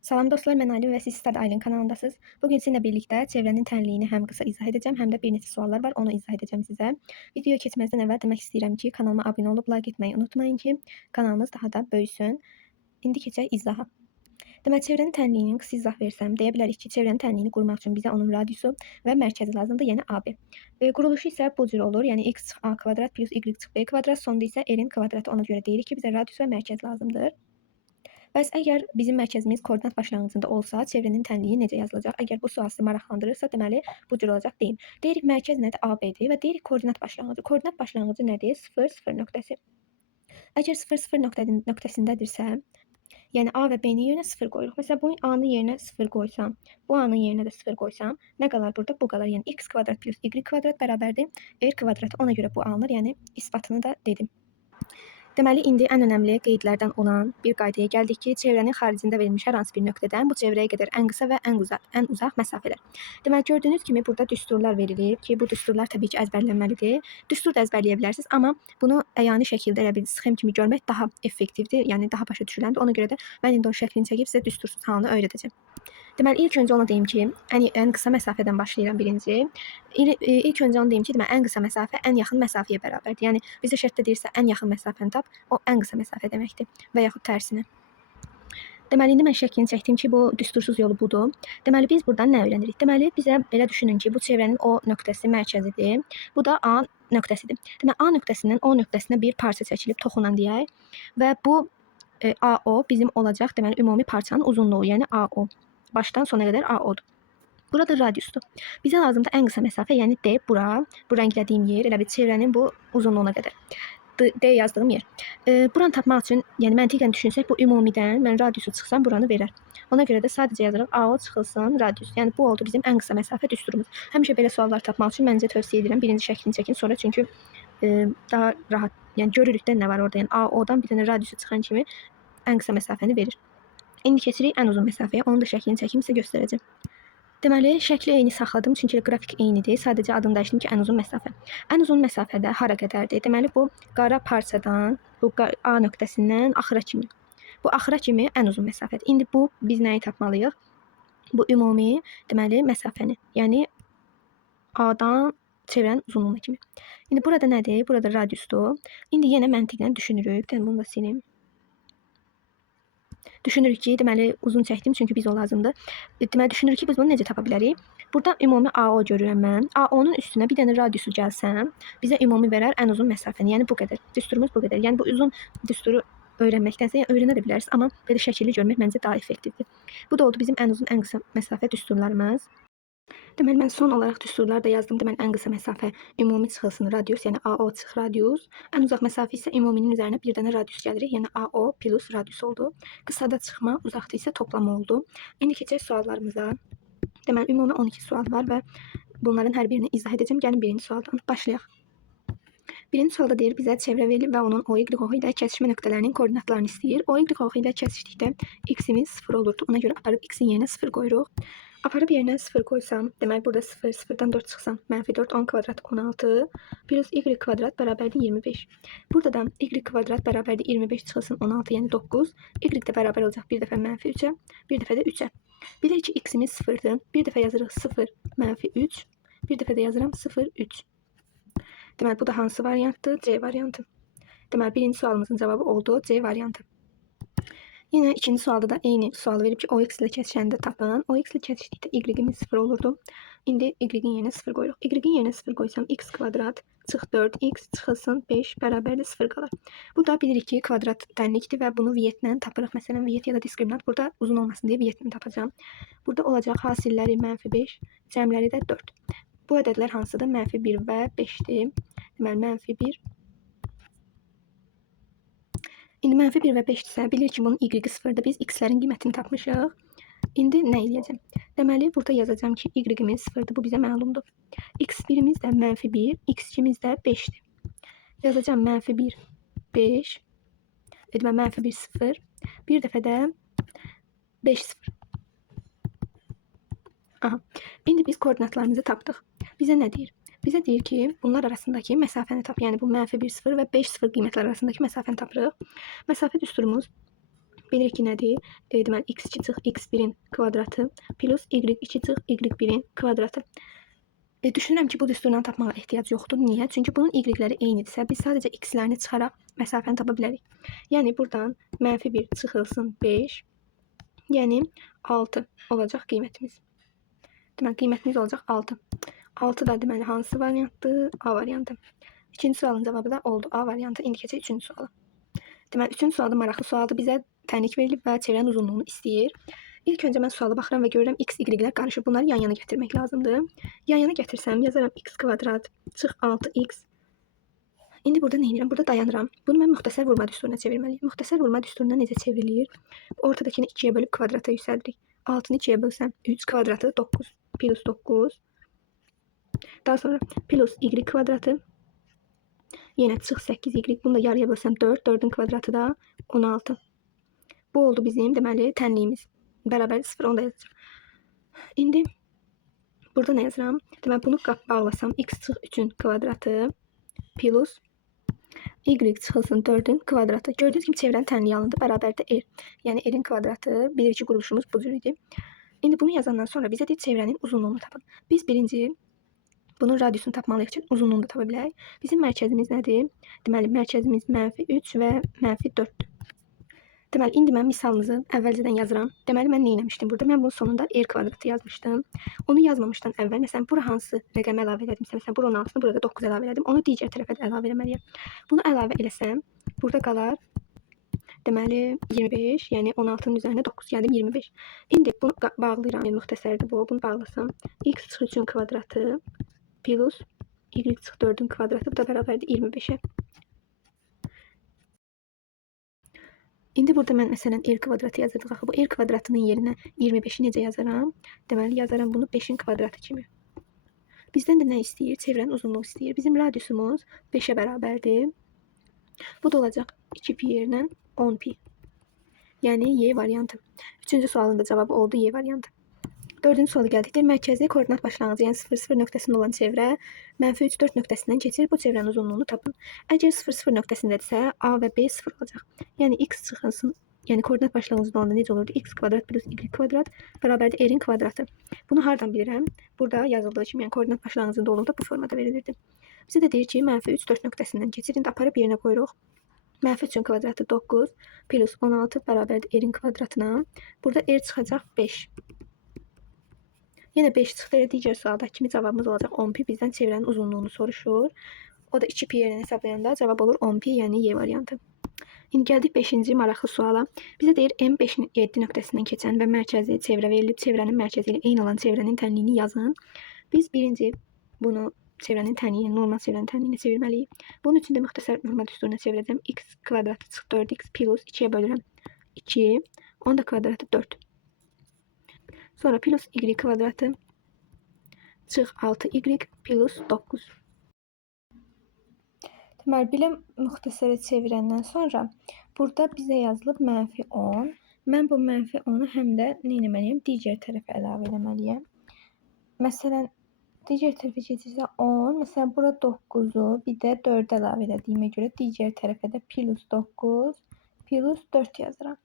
Salam dostlar, mən Aylin və siz Stad Aylin kanalındasınız. Bugün sizinlə birlikdə çevrənin tənliyini həm qısa izah edəcəm, həm də bir neçə suallar var, onu izah edəcəm sizə. Videoya keçməzdən əvvəl demək istəyirəm ki, kanalıma abunə olub like etməyi unutmayın ki, kanalımız daha da böyüsün. İndi keçək izaha. Demək, çevrənin tənliyinin qısa izah versəm, deyə bilərik ki, çevrənin tənliyini qurmaq üçün bizə onun radiusu və mərkəzi lazımdır, yəni AB. Quruluşu isə bu cür olur, yəni x çıxı a kvadrat plus y çıxı b kvadrat, sonda isə r-in kvadratı. Ona görə deyirik ki, bizə radius və mərkəz lazımdır. Bəs əgər bizim mərkəzimiz koordinat başlanğıcında olsa, çevrənin tənliyi necə yazılacaq? Əgər bu sual sizi maraqlandırırsa, deməli bu cür olacaq deyim. Deyirik mərkəz nədir? AB-dir və deyirik koordinat başlanğıcı. Koordinat başlanğıcı nədir? 0, 0 nöqtəsi. Əgər 0, 0 nöqtəsindədirsə, yəni A və B-nin yerinə 0 qoyuruq. Məsələn, bu A-nın yerinə 0 qoysam, bu A-nın yerinə də 0 qoysam, nə qalar burada? Bu qalar. Yəni x kvadrat plus y kvadrat bərabərdir r kvadrat. Ona görə bu alınır. Yəni isbatını da dedim. Deməli, indi ən önəmli qeydlərdən olan bir qaydaya gəldik ki, çevrənin xaricində verilmiş hər hansı bir nöqtədən bu çevrəyə qədər ən qısa və ən uzaq məsafələr. Deməli, gördüyünüz kimi burada düsturlar verilib ki, bu düsturlar təbii ki, əzbərlənməlidir. Düstur da əzbərləyə bilərsiniz, amma bunu əyani şəkildə elə bir sxem kimi görmək daha effektivdir, yəni daha başa düşüləndir. Ona görə də mən indi o şəklini çəkib sizə düstursuz halını öyrədəcəm. Deməli, ilk öncə onu deyim ki, ən qısa məsafədən başlayıram birinci. İlk öncə onu deyim ki, deməli, ən qısa məsafə ən yaxın məsafəyə bərabərdir. Yəni, bizə şərtdə deyirsə, ən yaxın məsafəni tap, o ən qısa məsafə deməkdir və yaxud tərsinə. Deməli, indi mən şəklini çəkdim ki, bu düstursuz yolu budur. Deməli, biz buradan nə öyrənirik? Deməli, bizə belə düşünün ki, bu çevrənin O nöqtəsi mərkəzidir. Bu da A nöqtəsidir. Deməli, A nöqtəsindən O nöqtəsinə bir parça çəkilib, toxunan deyək. Və bu AO bizim olacaq, deməli, ümumi parçanın uzunluğu, yəni AO. Başdan sona qədər AO-dur. Burada radiusdur. Bizə lazımdır ən qısa məsafə, yəni D bura. Bu rənglədiyim yer, elə bir çevrənin bu uzunluğuna qədər. D yazdığım yer. Buranı tapmaq üçün, yəni məntiqən düşünsək, bu ümumidən mən radiusu çıxsam buranı verər. Ona görə də sadəcə yazırıq AO çıxılsın radius. Yəni bu oldu bizim ən qısa məsafə düsturumuz. Həmişə belə suallar tapmaq üçün məncə tövsiyə edirəm. Birinci şəklini çəkin, sonra çünki daha rahat, yəni görürük də nə var orada. Yəni AO-dan bir dənə radiusu çıxan kimi ən qısa məsafəni verir. İndi keçirik ən uzun məsafəyə. Onun da şəklini çəkim sizə göstərəcəm. Deməli, şəkli eyni saxladım, çünki qrafik eynidir. Sadəcə adını dəyişdim ki, ən uzun məsafə. Ən uzun məsafədə hara qədərdir? Deməli, bu qara parçadan, bu A nöqtəsindən axıra kimi. Bu axıra kimi ən uzun məsafədir. İndi bu, biz nəyi tapmalıyıq? Bu ümumi, deməli, məsafəni. Yəni, A-dan çevrənin uzunluğuna kimi. İndi burada nədir? Burada radiusdur. İndi yenə məntiqlə düşünürük. Bunu da silim. Düşünürük ki, deməli, uzun çəkdim, çünki biz o lazımdır. Deməli, düşünürük ki, biz bunu necə tapa bilərik? Burada ümumi AO görürəm mən. AO-nun üstünə bir dənə radiusu gəlsəm, bizə ümumi verər ən uzun məsafəni. Yəni, bu qədər. Düsturumuz bu qədər. Yəni, bu uzun düsturu öyrənməkdənsə, yəni, öyrənə də bilərsiniz, amma belə şəkilli görmək məncə daha effektivdir. Bu da oldu bizim ən uzun, ən qısa məsafə düsturlarımız. Deməli, mən son olaraq düsturlarda yazdım. Deməli, ən qısa məsafə ümumi çıxılsın radius, yəni AO çıx radius. Ən uzaq məsafə isə ümuminin üzərinə bir dənə radius gəlirik, yəni AO plus radius oldu. Qısada çıxma, uzaqda isə toplama oldu. İndi keçək suallarımıza. Deməli, ümumi 12 sual var və bunların hər birini izah edəcəm. Gəlin birinci sualdan başlayaq. Birinci sualda deyir, bizə çevrə verilib və onun OY oxu ilə kəsişmə nöqtələrinin koordinatlarını istəyir. OY oxu ilə kəsişdikdə x-imiz 0 olurdu. Ona görə aparıb x-in yerinə 0 qoyuruq. Aparıb yerinə 0 qoysam, demək burada 0, 0-dan 4 çıxsam, -4, 10 kvadrat 16, plus y kvadrat bərabərdir 25. Burada da y kvadrat bərabərdir 25 çıxılsın 16, yəni 9. Y də bərabər olacaq bir dəfə -3-ə, bir dəfə də 3-ə. Bilirik ki, x-imiz 0-dır. Bir dəfə yazırıq 0, -3, bir dəfə də yazıram 0, 3. Deməli, bu da hansı variantdır? C variantı. Deməli, birinci sualımızın cavabı oldu C variantı. Yine ikinci sualda da eyni sual verib ki, OX ilə kəsişəndə tapın. OX ilə kəsişdikdə y-imiz 0 olurdu. İndi y-in yerinə 0 qoyuruq. Y-in yerinə 0 qoysam x kvadrat çıx 4x çıxılsın 5 bərabərdir 0 qalar. Bu da bilirik ki, kvadrat tənlikdir və bunu viyyətlə tapırıq. Məsələn, viyyət ya da diskriminant burada uzun olmasın deyə viyyətlə tapacağım. Burada olacaq hasilləri -5, cəmləri də 4. Bu ədədlər hansıdır? -1 və 5-dir. Deməli, -1. İndi -1 və 5-dirsə, bilir ki, bunun y-i 0-dır. Biz x-lərin qiymətini tapmışıq. İndi nə eləyəcəm? Deməli, burada yazacağım ki, y-imiz 0-dır. Bu bizə məlumdur. x1-imiz də -1, x2-imiz də 5-dir. Yazacağım -1, 5. Deməli, -1, 0. Bir dəfə də 5, 0. Aha. İndi biz koordinatlarımızı tapdıq. Bizə nə deyir? Bizə deyir ki, bunlar arasındakı məsafəni tap. Yəni bu -1, 0 və 5, 0 qiymətlər arasındakı məsafəni tapırıq. Məsafə düsturumuz Bilirik ki nədir? Deməli, x2 çıx x1-in kvadratı plus y2 çıx y1-in kvadratı. Düşünürəm ki, bu düsturdan tapmağa ehtiyac yoxdur. Niyə? Çünki bunun y-ləri eynidirsə, biz sadəcə x-lərini çıxaraq məsafəni tapa bilərik. Yəni, buradan -1 çıxılsın 5, yəni 6 olacaq qiymətimiz. Deməli, qiymətimiz olacaq 6. 6 da deməli hansı variantdır? A variantı. İkinci sualın cavabı da oldu. A variantı. İndi keçək üçüncü suala. Deməli, üçüncü sualda maraqlı sualdır. Bizə tənlik verilib və çevrənin uzunluğunu istəyir. İlk öncə mən suala baxıram və görürəm x, y-lər qarışıb. Bunları yan-yana gətirmək lazımdır. Yan-yana gətirsəm, yazaram x kvadrat çıx 6x. İndi burada nə edirəm? Burada dayanıram. Bunu mən müxtəsər vurma düsturuna çevirməliyim. Müxtəsər vurma düsturuna necə çevrilir? Ortadakını 2-yə bölüb kvadrata yüksəldirik. 6-nı 2-yə bölsəm 3 kvadratı 9 plus 9. Daha sonra plus y kvadratı. Yenə çıx 8y. Bunu da yarıya bölsəm 4. 4-ün kvadratı da 16. Bu oldu bizim deməli tənliyimiz. Bərabər 0 onu da yazacağım. İndi burada nə yazıram? Deməli bunu bağlasam x çıx 3-ün kvadratı plus y çıxılsın 4-ün kvadratı. Gördüyünüz kimi çevrənin tənliyi alındı. Bərabərdir r. Yəni r-in kvadratı. Birinci quruluşumuz bu cür idi. İndi bunu yazandan sonra bizə deyir çevrənin uzunluğunu tapın. Biz birinci bunun radiusunu tapmalıyıq ki, uzunluğunu da tapa bilək. Bizim mərkəzimiz nədir? Deməli, mərkəzimiz -3 və -4-dür. Deməli, indi mən misalımızı əvvəlcədən yazıram. Deməli, mən nə etmişdim burada? Mən bunun sonunda r kvadratı yazmışdım. Onu yazmamışdan əvvəl, məsələn, bura hansı rəqəm əlavə elədim? Məsələn, bura 16-nı, burada 9 əlavə elədim. Onu digər tərəfə də əlavə eləməliyəm. Bunu əlavə eləsəm, burada qalar deməli 25, yəni 16-nın üzərinə 9 gəldim 25. İndi bunu bağlayıram. Yəni, müxtəsərdir bu. Bunu bağlasam, x çıx 3-ün kvadratı plus y çıx 4-ün kvadratı da bərabərdir 25-ə. İndi burada mən məsələn r kvadratı yazırdıq. Axı bu r kvadratının yerinə 25-i necə yazaram? Deməli, yazaram bunu 5-in kvadratı kimi. Bizdən də nə istəyir? Çevrənin uzunluğu istəyir. Bizim radiusumuz 5-ə bərabərdir. Bu da olacaq 2pi yerinə 10pi. Yəni y variantı. Üçüncü sualın da cavabı oldu y variantı. Dördüncü suala gəldikdə mərkəzi koordinat başlanğıcı, yəni 0,0 nöqtəsində olan çevrə -3, 4 nöqtəsindən keçir. Bu çevrənin uzunluğunu tapın. Əgər 0,0 nöqtəsindədirsə, A və B 0 olacaq. Yəni x çıxılsın, yəni koordinat başlanğıcında olanda necə olurdu? X kvadrat plus y kvadrat bərabərdir r-in kvadratı. Bunu hardan bilirəm? Burada yazıldığı kimi, yəni koordinat başlanğıcında olanda bu formada verilirdi. Bizə də deyir ki, -3, 4 nöqtəsindən keçir. İndi aparıb yerinə qoyuruq. -3-ün kvadratı 9 plus 16 bərabərdir r-in kvadratına. Burada r çıxacaq 5. Yenə 5 çıxdı. Digər sualdakı kimi cavabımız olacaq 10pi. Bizdən çevrənin uzunluğunu soruşur. O da 2pi yerinə hesablayanda cavab olur 10pi, yəni y variantı. İndi gəldik 5-ci maraqlı suala. Bizə deyir M5 7 nöqtəsindən keçən və mərkəzi çevrə verilib. Çevrənin mərkəzi ilə eyni olan çevrənin tənliyini yazın. Biz birinci bunu çevrənin tənliyini, normal çevrənin tənliyini çevirməliyik. Bunun üçün də müxtəsər vurma düsturuna çevirəcəm. X kvadratı çıx 4x plus 2-yə bölürəm 2. Onun da kvadratı 4. Sonra plus y kvadratı çıx 6y plus 9. Deməli, belə müxtəsərə çevirəndən sonra burada bizə yazılıb -10. Mən bu -10-u həm də nə etməliyəm? Digər tərəfə əlavə eləməliyəm. Məsələn, digər tərəfə keçirsə 10, məsələn, bura 9-u bir də 4 əlavə elədiyimə görə digər tərəfə də plus 9 plus 4 yazıram.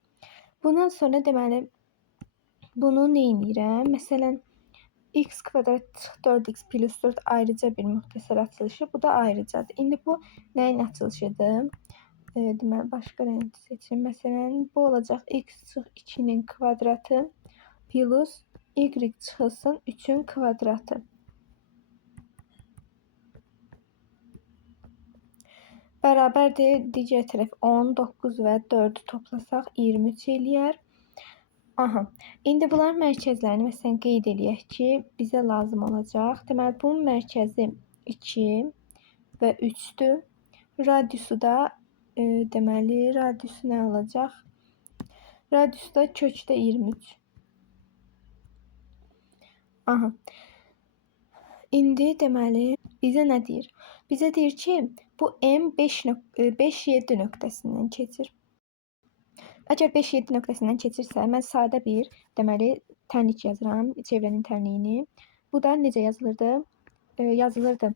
Bundan sonra deməli bunu nə edirəm? Məsələn, x kvadrat çıx 4x plus 4 ayrıca bir müxtəsər açılışı. Bu da ayrıcadır. İndi bu nəyin açılışıdır? Deməli, başqa rəng seçim. Məsələn, bu olacaq x çıx 2-nin kvadratı plus y çıxılsın 3-ün kvadratı. Bərabərdir. Digər tərəf 10, 9 və 4-ü toplasaq 23 eləyər. Aha. İndi bunların mərkəzlərini məsələn qeyd eləyək ki, bizə lazım olacaq. Deməli, bunun mərkəzi 2 və 3-dür. Radiusu da deməli, radiusu nə olacaq? Radiusu da kökdə 23. Aha. İndi deməli, bizə nə deyir? Bizə deyir ki, bu M 5-7 nöqtəsindən keçir. Əgər 5-7 nöqtəsindən keçirsə, mən sadə bir, deməli, tənlik yazıram, çevrənin tənliyini. Bu da necə yazılırdı? Yazılırdı.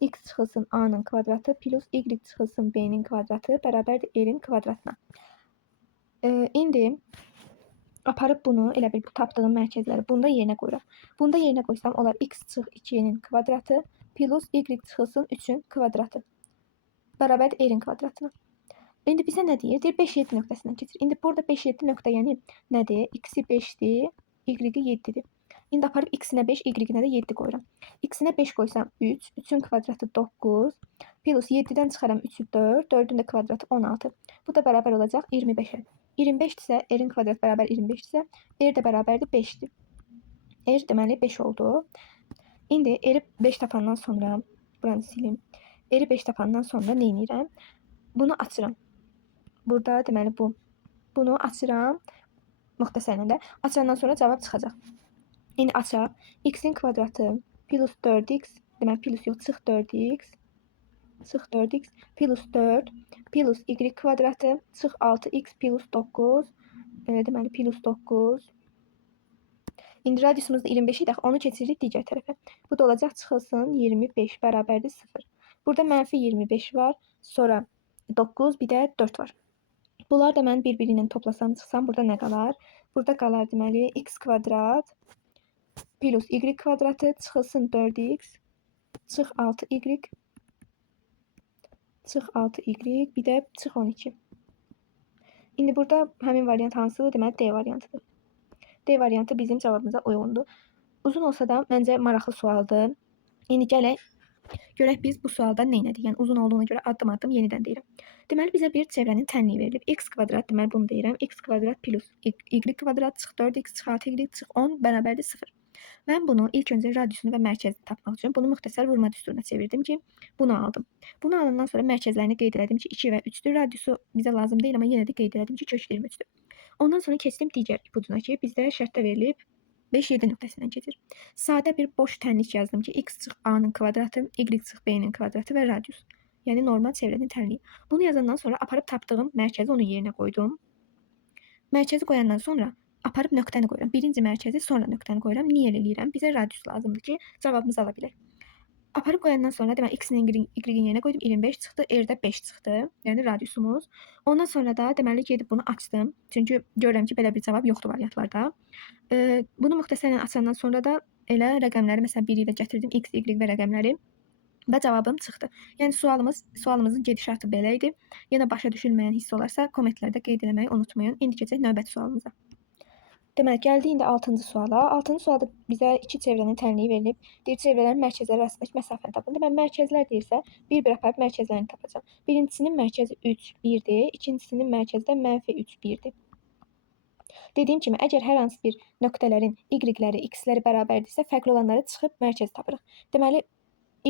X çıxılsın A-nın kvadratı plus Y çıxılsın B-nin kvadratı bərabərdir R-in kvadratına. İndi aparıb bunu elə bil bu tapdığım mərkəzləri bunda yerinə qoyuram. Bunda yerinə qoysam olar x çıx 2-nin kvadratı plus y çıxılsın 3-ün kvadratı bərabər r-in kvadratına. İndi bizə nə deyir? Deyir 5-7 nöqtəsindən keçir. İndi burada 5-7 nöqtə yəni nədir? X-i 5-dir, y-i 7-dir. İndi aparıb x-inə 5, y-inə də 7 qoyuram. X-inə 5 qoysam 3, 3-ün kvadratı 9, plus 7-dən çıxaram 3-ü 4, 4-ün də kvadratı 16. Bu da bərabər olacaq 25-ə. 25-dirsə, r-in kvadratı bərabər 25-dirsə, r də bərabərdir 5-dir. R deməli 5 oldu. İndi r-i 5 tapandan sonra, buranı silim. R-i 5 tapandan sonra nə edirəm? Bunu açıram. Burada deməli bu. Bunu açıram. Müxtəsərlə də. Açandan sonra cavab çıxacaq. İndi açaq. X-in kvadratı plus 4x, deməli plus yox, çıx 4x. Çıx 4x plus 4 plus y kvadratı çıx 6x plus 9. Deməli plus 9. İndi radiusumuz da 25 idi. Onu keçiririk digər tərəfə. Bu da olacaq çıxılsın 25 bərabərdir 0. Burada mənfi 25 var. Sonra 9 bir də 4 var. Bunlar da mən bir-biri ilə toplasam çıxsam burada nə qalar? Burada qalar deməli x kvadrat plus y kvadratı çıxılsın 4x çıx 6y çıx 6y bir də çıx 12. İndi burada həmin variant hansıdır? Deməli D variantıdır. D variantı bizim cavabımıza uyğundur. Uzun olsa da məncə maraqlı sualdır. İndi görək biz bu sualda nə edirik? Yəni uzun olduğuna görə addım-addım yenidən deyirəm. Deməli bizə bir çevrənin tənliyi verilib. X kvadrat, deməli bunu deyirəm. X kvadrat plus y kvadrat çıx 4x çıx 6y çıx 10 bərabərdir 0. Mən bunu ilk öncə radiusunu və mərkəzini tapmaq üçün bunu müxtəsər vurma düsturuna çevirdim ki, bunu aldım. Bunu alandan sonra mərkəzlərini qeyd elədim ki, 2 və 3-dür. Radiusu bizə lazım deyil, amma yenə də qeyd elədim ki, kök 23-dür. Ondan sonra keçdim digər ipucuna ki, bizdə şərtdə verilib 5-7 nöqtəsindən keçir. Sadə bir boş tənlik yazdım ki, x çıx a-nın kvadratı, y çıx b-nin kvadratı və radius. Yəni normal çevrənin tənliyi. Bunu yazandan sonra aparıb tapdığım mərkəzi onun yerinə qoydum. Mərkəzi qoyandan sonra aparıb nöqtəni qoyuram. Birinci mərkəzi, sonra nöqtəni qoyuram. Niyə elə eləyirəm? Bizə radius lazımdır ki, cavabımızı ala bilək. Aparıb qoyandan sonra deməli x-in y-in yerinə qoydum, 25 çıxdı, r-də 5 çıxdı. Yəni radiusumuz. Ondan sonra da deməli gedib bunu açdım. Çünki görürəm ki, belə bir cavab yoxdur variantlarda. Bunu müxtəsərlə açandan sonra da elə rəqəmləri məsələn 1-i də gətirdim, x, y və rəqəmləri və cavabım çıxdı. Yəni sualımızın gedişatı belə idi. Yenə başa düşülməyən hiss olarsa kommentlərdə qeyd etməyi unutmayın. İndi keçək növbəti sualımıza. Deməli, gəldik indi 6-cı suala. 6-cı sualda bizə iki çevrənin tənliyi verilib. Deyir, çevrələrin mərkəzləri arasındakı məsafəni tapın. Deməli, mərkəzlər deyirsə, bir-bir aparıb mərkəzlərini tapacağam. Birincisinin mərkəzi 3, 1-dir. İkincisinin mərkəzi də mənfi 3, 1-dir. Dediyim kimi, əgər hər hansı bir nöqtələrin y-ləri, x-ləri bərabərdirsə, fərqli olanları çıxıb mərkəzi tapırıq. Deməli,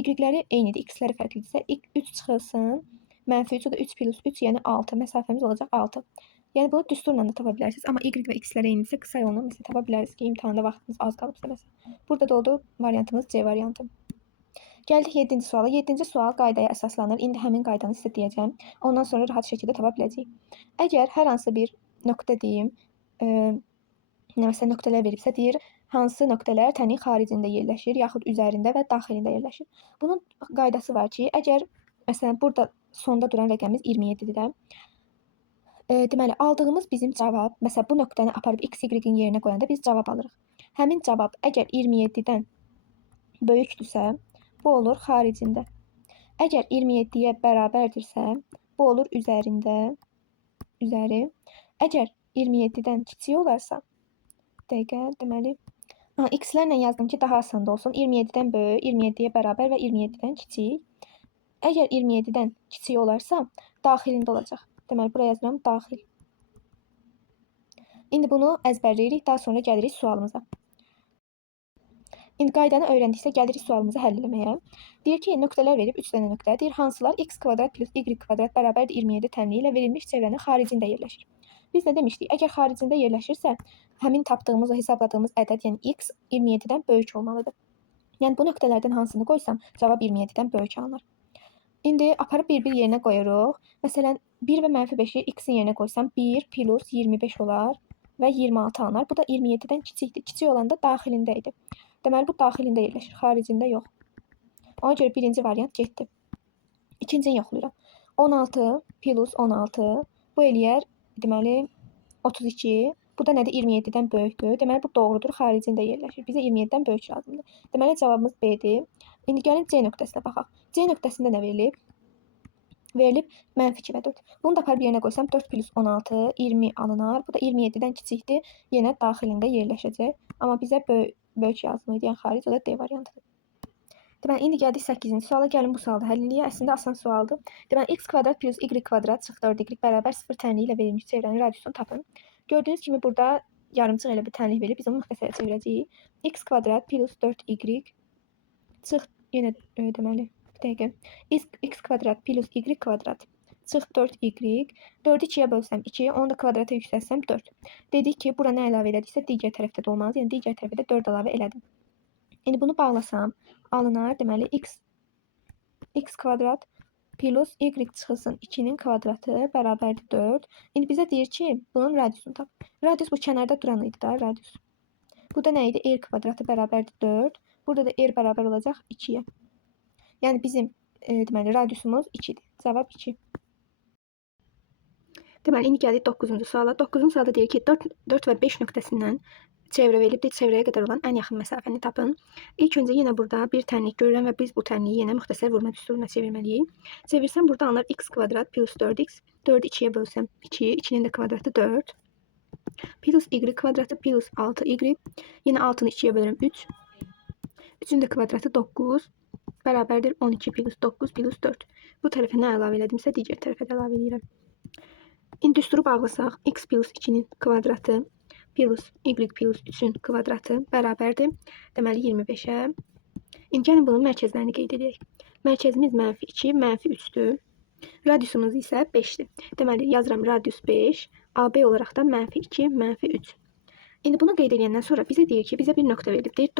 y-ləri eynidir, x-ləri fərqlidirsə, 3 çıxılsın, mənfi 3, o da 3 plus 3, yəni 6. Məsafəmiz olacaq 6. Yəni bunu düsturla da tapa bilərsiniz. Amma y və x-lər eynidirsə, qısa yolla məsələn tapa bilərsiniz ki, imtahanda vaxtınız az qalıbsa məsələn. Burada da oldu variantımız C variantı. Gəldik 7-ci suala. 7-ci sual qaydaya əsaslanır. İndi həmin qaydanı sizə deyəcəm. Ondan sonra rahat şəkildə tapa biləcəyik. Əgər hər hansı bir nöqtə deyim, məsələn nöqtələr veribsə, deyir, hansı nöqtələr tənlik xaricində yerləşir, yaxud üzərində və daxilində yerləşir. Bunun qaydası var ki, əgər məsələn burada sonda duran rəqəmimiz 27-dir də, deməli aldığımız bizim cavab, məsələn bu nöqtəni aparıb x, y-in yerinə qoyanda biz cavab alırıq. Həmin cavab əgər 27-dən böyükdürsə, bu olur xaricində. Əgər 27-yə bərabərdirsə, bu olur üzərində, üzəri. Əgər 27-dən kiçik olarsa, deməli, x-lərlə yazdım ki, daha asan da olsun. 27-dən böyük, 27-yə bərabər və 27-dən kiçik. Əgər 27-dən kiçik olarsa, daxilində olacaq. Deməli, buraya yazıram daxil. İndi bunu əzbərləyirik, daha sonra gəlirik sualımıza. İndi qaydanı öyrəndiksə, gəlirik sualımızı həll eləməyə. Deyir ki, nöqtələr verib, 3 dənə nöqtə. Deyir, hansılar x kvadrat plus y kvadrat bərabərdir 27 tənliyi ilə verilmiş çevrənin xaricində yerləşir. Biz nə demişdik? Əgər xaricində yerləşirsə, həmin tapdığımız, hesabladığımız ədəd, yəni x 27-dən böyük olmalıdır. Yəni bu nöqtələrdən hansını qoysam, cavab 27-dən böyük alınır. İndi aparıb bir-bir yerinə qoyuruq. Məsələn, 1 və mənfi 5-i x-in yerinə qoysam, 1 plus 25 olar və 26 alınır. Bu da 27-dən kiçikdir. Kiçik olanda daxilində idi. Deməli, bu daxilində yerləşir, xaricində yox. Ona görə birinci variant getdi. İkincini yoxlayıram. 16 plus 16, bu eləyər, deməli, 32. Bu da nədir? 27-dən böyükdür. Deməli, bu doğrudur. Xaricində yerləşir. Bizə 27-dən böyük lazımdır. Deməli, cavabımız B-dir. İndi gəlin C nöqtəsinə baxaq. C nöqtəsində nə verilib? Verilib -2 və 4. Bunu da aparıb yerinə qoysam 4 plus 16, 20 alınar. Bu da 27-dən kiçikdir. Yenə daxilində yerləşəcək. Amma bizə böyük yazılır. Yəni xaric, o da D variantıdır. Deməli, indi gəldik 8-ci suala. Gəlin bu sualda həll edək. Əslində asan sualdır. Deməli, x kvadrat plus y kvadrat çıx 4y bərabər 0 tənliyi ilə verilmiş çevrənin radiusunu tapın. Gördüyünüz kimi burada yarımçıq ilə bir tənlik verilib. Biz onu müxtəsərə çevirəcəyik. X kvadrat plus 4y çıx yenə deməli bir dəqiqə. X kvadrat plus y kvadrat çıx 4y. 4-ü 2-yə bölsəm 2, onu da kvadrata yüksəlsəm 4. Dedik ki, bura nə əlavə elədiksə digər tərəfdə də olmalı. Yəni digər tərəfə də 4 əlavə elədim. İndi bunu bağlasam alınar. Deməli, x kvadrat plus y çıxılsın 2-nin kvadratı bərabərdir 4. İndi bizə deyir ki, bunun radiusunu tap. Radius bu kənarda duran idi da, radius. Bu da nə idi? R kvadratı bərabərdir 4. Burada da R bərabər olacaq 2-yə. Yəni bizim deməli, radiusumuz 2-dir. Cavab 2. Deməli, indi gəldik 9-cu suala. 9-cu sualda deyir ki, 4 və 5 nöqtəsindən çevrə verilib, çevrəyə qədər olan ən yaxın məsafəni tapın. İlk öncə yenə burada bir tənlik görürəm və biz bu tənliyi yenə müxtəsər vurma düsturuna çevirməliyik. Çevirsəm burada alınır x kvadrat plus 4x. 4-ü 2-yə bölsəm 2, 2-nin də kvadratı 4. Plus y kvadratı plus 6y. Yenə 6-nı 2-yə bölürəm 3. 3-ün də kvadratı 9. Bərabərdir 12 plus 9 plus 4. Bu tərəfə nə əlavə elədimsə digər tərəfə də əlavə edirəm. İndi düsturu bağlasaq x plus 2-nin kvadratı plus y plus 3-ün kvadratı bərabərdir. Deməli, 25-ə. İndi gəlin bunun mərkəzlərini qeyd edək. Mərkəzimiz -2, -3-dür. Radiusumuz isə 5-dir. Deməli, yazıram radius 5, AB olaraq da -2, -3. İndi bunu qeyd edəndən sonra bizə deyir ki, bizə bir nöqtə verilib. Deyir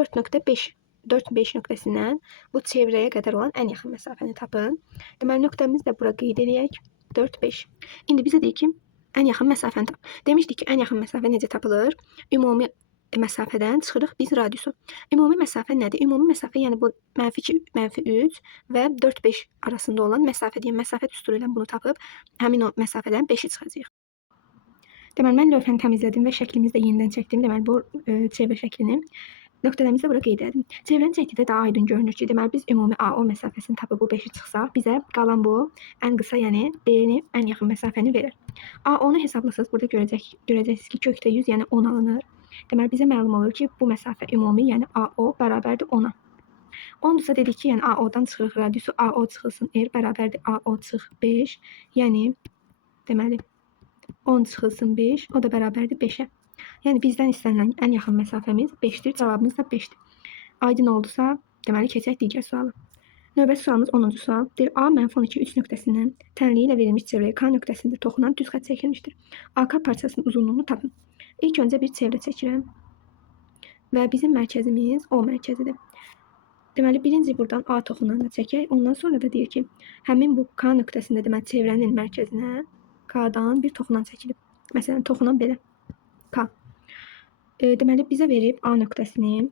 4-5 nöqtəsindən bu çevrəyə qədər olan ən yaxın məsafəni tapın. Deməli, nöqtəmizi də bura qeyd edək. 4-5. İndi bizə deyir ki, ən yaxın məsafəni tap. Demişdik ki, ən yaxın məsafə necə tapılır? Ümumi məsafədən çıxırıq biz radiusu. Ümumi məsafə nədir? Ümumi məsafə, yəni bu -2, -3 və 4-5 arasında olan məsafə deyən məsafə düsturu ilə bunu tapıb həmin o məsafədən 5-i çıxacağıq. Deməli, mən lövhəni təmizlədim və şəklimizi də yenidən çəkdim. Deməli, bu çevrə şəklini nöqtələrimizi bura qeyd edim. Çevrəni çəkdikdə daha aydın görünür ki, deməli biz ümumi AO məsafəsini tapıb bu 5-i çıxsaq, bizə qalan bu ən qısa, yəni D-ni ən yaxın məsafəni verir. AO-nu hesablasaq burada görəcəksiniz ki, kökdə 100, yəni 10 alınır. Deməli bizə məlum olur ki, bu məsafə ümumi, yəni AO bərabərdir 10-a. 10-dursa dedik ki, yəni AO-dan çıxırıq radiusu AO çıxılsın R bərabərdir AO çıx 5, yəni deməli 10 çıxılsın 5, o da bərabərdir 5-ə. Yəni bizdən istənilən ən yaxın məsafəmiz 5-dir, cavabımız da 5-dir. Aydın oldusa, deməli keçək digər suala. Növbəti sualımız 10-cu sual. Deyir, A -12 3 nöqtəsindən tənliyi ilə verilmiş çevrəyə K nöqtəsində toxunan düz xətt çəkilmişdir. AK parçasının uzunluğunu tapın. İlk öncə bir çevrə çəkirəm və bizim mərkəzimiz O mərkəzidir. Deməli, birinci buradan A toxunanını çəkək. Ondan sonra da deyir ki, həmin bu K nöqtəsində deməli çevrənin mərkəzinə K-dan bir toxunan çəkilib. Məsələn, toxunan belə K. Deməli, bizə verib A nöqtəsini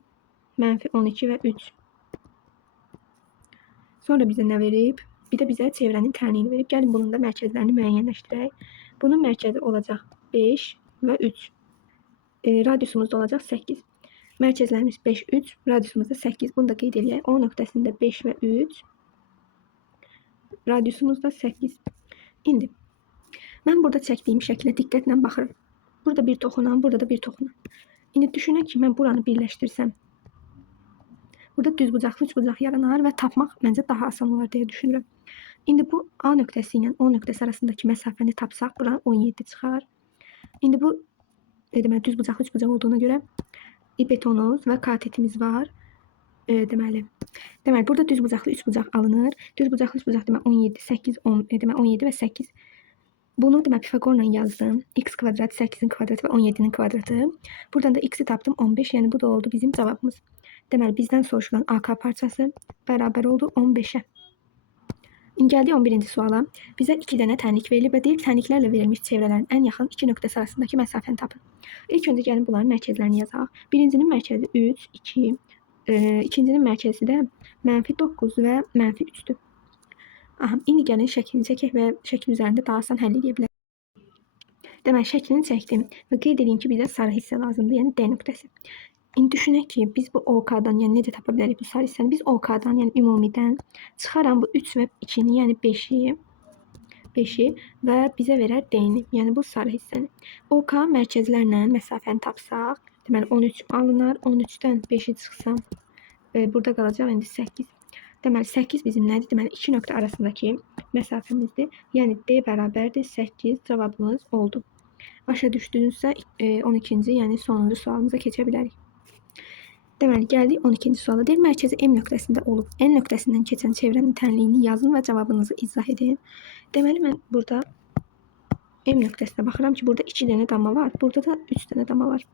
-12 və 3. Sonra bizə nə verib? Bir də bizə çevrənin tənliyini verib. Gəlin bunun da mərkəzlərini müəyyənləşdirək. Bunun mərkəzi olacaq 5 və 3. Radiusumuz da olacaq 8. Mərkəzlərimiz 5, 3, radiusumuz da 8. Bunu da qeyd edək. O nöqtəsində 5 və 3. Radiusumuz da 8. İndi mən burada çəkdiyim şəklə diqqətlə baxıram. Burada bir toxunan, burada da bir toxunan. İndi düşünək ki, mən buranı birləşdirsəm, burada düz bucaqlı üç bucaq yaranar və tapmaq məncə daha asan olar deyə düşünürəm. İndi bu A nöqtəsi ilə O nöqtəsi arasındakı məsafəni tapsaq, bura 17 çıxar. İndi bu deməli düz bucaqlı üç bucaq olduğuna görə betonumuz və katetimiz var. Deməli burada düz bucaqlı üç bucaq alınır. Düz bucaqlı üç bucaq deməli 17, 8, 10, deməli 17 və 8. Bunu deməli Pifaqorla yazdım. X kvadrat, 8-in kvadratı və 17-nin kvadratı. Buradan da X-i tapdım 15. Yəni bu da oldu bizim cavabımız. Deməli bizdən soruşulan AK parçası bərabər oldu 15-ə. İndi gəldik 11-ci suala. Bizə 2 dənə tənlik verilib və deyir tənliklərlə verilmiş çevrələrin ən yaxın 2 nöqtəsi arasındakı məsafəni tapın. İlk öncə gəlin bunların mərkəzlərini yazaq. Birincinin mərkəzi 3, 2, ikincinin mərkəzi də -9 və -3-dür. Aha, indi gəlin şəklini çəkək və şəkil üzərində daha asan həll edə bilərik. Deməli, şəklini çəkdim və qeyd edeyim ki, bizə sarı hissə lazımdır, yəni D nöqtəsi. İndi düşünək ki, biz bu OK-dan, yəni necə tapa bilərik bu sarı hissəni? Biz OK-dan, yəni ümumidən çıxaram bu 3 və 2-ni, yəni 5-i və bizə verər D-ni, yəni bu sarı hissəni. OK mərkəzlərlə məsafəni tapsaq, deməli 13 alınar, 13-dən 5-i çıxsam, burada qalacaq indi 8. Deməli 8 bizim nədir? Deməli 2 nöqtə arasındakı məsafəmizdir. Yəni D bərabərdir 8 cavabımız oldu. Başa düşdünüzsə 12-ci, yəni sonuncu sualımıza keçə bilərik. Deməli, gəldik 12-ci suala. Deyir, mərkəzi M nöqtəsində olub, N nöqtəsindən keçən çevrənin tənliyini yazın və cavabınızı izah edin. Deməli, mən burada M nöqtəsinə baxıram ki, burada 2 dənə damma var, burada da 3 dənə damma var.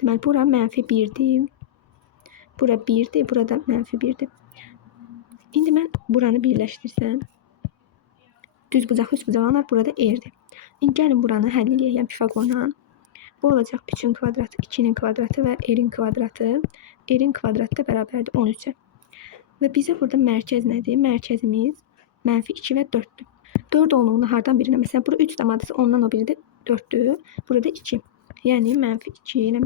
Deməli, bura -1-dir, bura 1-dir, burada -1-dir. İndi mən buranı birləşdirsəm, düz bucaq, üst bucaq anar, burada R-dir. İndi gəlin buranı həll edək, yəni Pifaqorla. Bu olacaq 3-ün kvadratı, 2-nin kvadratı və R-in kvadratı. R-in kvadratı da bərabərdir 13-ə. Və bizə burada mərkəz nədir? Mərkəzimiz -2 və 4-dür. 4 olduğunu hardan birinə? Məsələn, bura 3 damadırsa, ondan o biri də 4-dür. Burada 2. Yəni -2,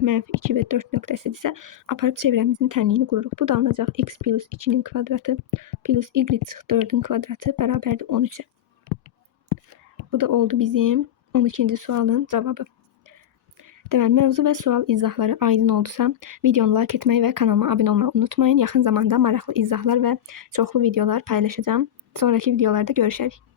M, -2 və 4 nöqtəsidirsə, aparıb çevrəmizin tənliyini qururuq. Bu da alınacaq x plus 2-nin kvadratı plus y çıx 4-ün kvadratı bərabərdir 13-ə. Bu da oldu bizim 12-ci sualın cavabı. Deməli, mövzu və sual izahları aydın oldusa, videonu like etməyi və kanalıma abunə olmağı unutmayın. Yaxın zamanda maraqlı izahlar və çoxlu videolar paylaşacağım. Sonraki videolarda görüşərik.